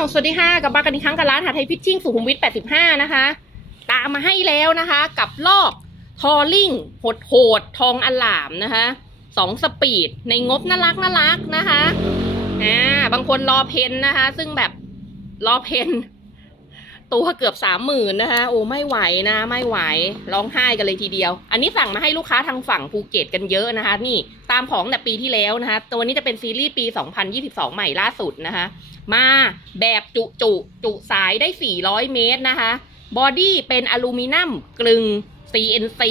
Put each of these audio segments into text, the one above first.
าวสวัสดีค่ะกลับมากันอีกครั้งกับร้านหาไทยพิชชิ่งสุขุมวิท 85 นะคะ ตามมาให้แล้วนะคะ กับลอกทอลิ่งโหดโหดทองอลามนะคะสองสปีดในงบน่ารักน่ารักนะคะอ่าบางคนรอเพนนะคะ ซึ่งแบบรอเพน ตัวเกือบสามหมื่นนะคะโอ้ไม่ไหวนะ ไม่ไหวร้องไห้กันเลยทีเดียว อันนี้สั่งมาให้ลูกค้าทางฝั่งภูเก็ตกันเยอะนะคะ นี่ตามของแต่ปีที่แล้วนะคะ ตัวนี้จะเป็นซีรีส์ปี 2022 ใหม่ล่าสุดนะคะ มาแบบจุจุจุสายได้ 400 เมตรนะคะบอดี้เป็นอลูมิเนียมกลึง CNC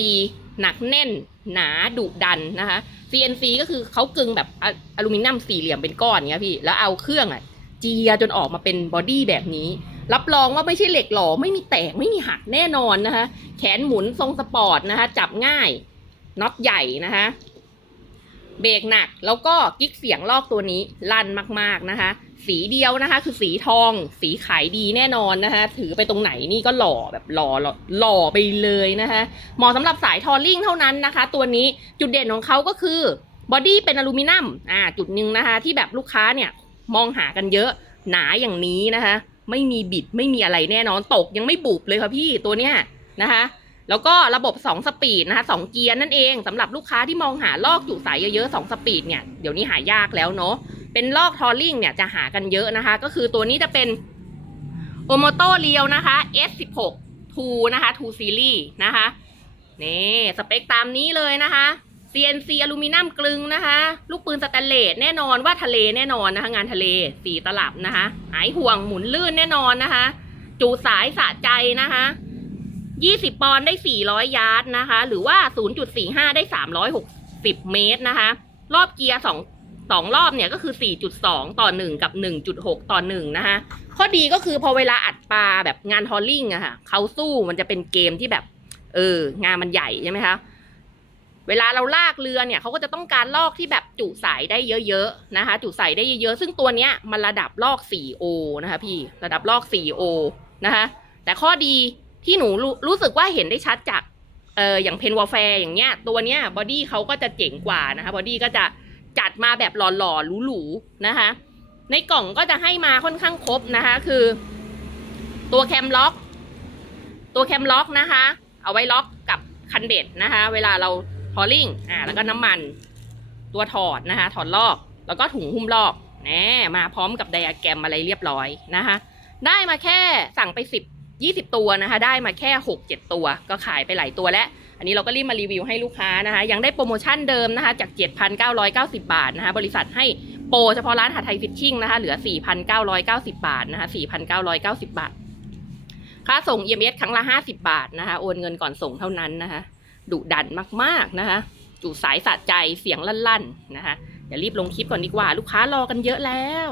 หนักแน่นหนาดุดันนะคะ CNC ก็คือเขากึงแบบออลูมิเนียมสี่เหลี่ยมเป็นก้อนเงี้ยพี่ แล้วเอาเครื่องอะเจียจนออกมาเป็นบอดี้แบบนี้ รับรองว่าไม่ใช่เหล็กหล่อไม่มีแตกไม่มีหักแน่นอนนะคะ แขนหมุนทรงสปอร์ตนะคะ จับง่ายน็อตใหญ่นะคะเบรกหนักแล้วก็กิ๊กเสียงลอกตัวนี้ลั่นมากๆนะคะ สีเดียวนะคะ คือสีทอง สีขายดีแน่นอนนะคะ ถือไปตรงไหนนี่ก็หล่อแบบหล่อหล่อหล่อไปเลยนะคะเหมาะสำหรับสายทอลลิ่งเท่านั้นนะคะ ตัวนี้จุดเด่นของเขาก็คือบอดี้เป็นอลูมิเนียมอ่าจุดหนึ่งนะคะ ที่แบบลูกค้าเนี่ยมองหากันเยอะหนาอย่างนี้นะคะ ไม่มีบิดไม่มีอะไรแน่นอนตกยังไม่บุบเลยค่ะพี่ตัวเนี้ยนะคะ แล้วก็ระบบ 2 สปีดนะคะสองเกียร์นั่นเองสำหรับลูกค้าที่มองหาลอกจุสายเยอะๆ2สปีดเนี่ยเดี๋ยวนี้หายากแล้วเนาะเป็นลอกทอลลิ่งเนี่ยจะหากันเยอะนะคะ ก็คือตัวนี้จะเป็นโอโมโตเรียวนะคะ S16 2นะคะ2 Series นะคะนี่สเปคตามนี้เลยนะคะ CNC อลูมิเนียมกลึงนะคะ ลูกปืนสแตนเลสแน่นอนว่าทะเลแน่นอนนะคะ งานทะเลสีตลับนะคะหายห่วงหมุนลื่นแน่นอนนะคะ จูสายสะใจนะคะ20 ปอนด์ได้ 400 ยาร์ดนะคะ หรือว่า 0.45 ได้ 360 เมตรนะคะ รอบเกียร์2 2 รอบเนี่ยก็คือ 4.2 ต่อ 1 กับ 1.6 ต่อ 1 นะคะ ข้อดีก็คือพอเวลาอัดปลาแบบงานฮอลลิ่งอะค่ะเขาสู้มันจะเป็นเกมที่แบบ เออ งานมันใหญ่ใช่ไหมคะ เวลาเราลากเรือเนี่ยเขาก็จะต้องการลอกที่แบบจุสายได้เยอะๆนะคะ จุสายได้เยอะๆ ซึ่งตัวเนี้ยมันระดับลอก 4O นะคะพี่ระดับลอก 4O นะคะแต่ข้อดีที่หนูรู้รู้สึกว่าเห็นได้ชัดจากเอออย่างเพนวอลแฟร์อย่างเงี้ยตัวเนี้ยบอดี้เขาก็จะเจ๋งกว่านะคะบอดี้ก็จะจัดมาแบบหล่อๆหรูๆนะคะในกล่องก็จะให้มาค่อนข้างครบนะคะ คือ ตัวแคมล็อก ตัวแคมล็อกนะคะ เอาไว้ล็อกกับคันเบ็ดนะคะ เวลาเรา อลิ่งอ่าแล้วก็น้ำมันตัวถอดนะคะ ถอดลอกแล้วก็ถุงหุ้มลอกแน่มาพร้อมกับไดอะแกรมอะไรเรียบร้อยนะคะ ได้มาแค่สั่งไปสิบยี่สิบตัวนะคะ ได้มาแค่หกเจ็ดตัว ก็ขายไปหลายตัวแล้ว อันนี้เราก็รีบมารีวิวให้ลูกค้านะคะ ยังได้โปรโมชั่นเดิมนะคะ จาก 7,990 บาทนะคะ บริษัทให้โปรเฉพาะร้านหาไทยฟิชชิ่งนะคะ เหลือ 4,990 บาทนะคะ 4,990 บาท ค่าส่ง EMS ครั้งละ 50 บาทนะคะ โอนเงินก่อนส่งเท่านั้นนะคะ ดุดันมากๆนะคะจุสายสะใจเสียงลั่นๆนะคะเดี๋ยวรีบลงคลิปก่อนดีกว่า ลูกค้ารอกันเยอะแล้ว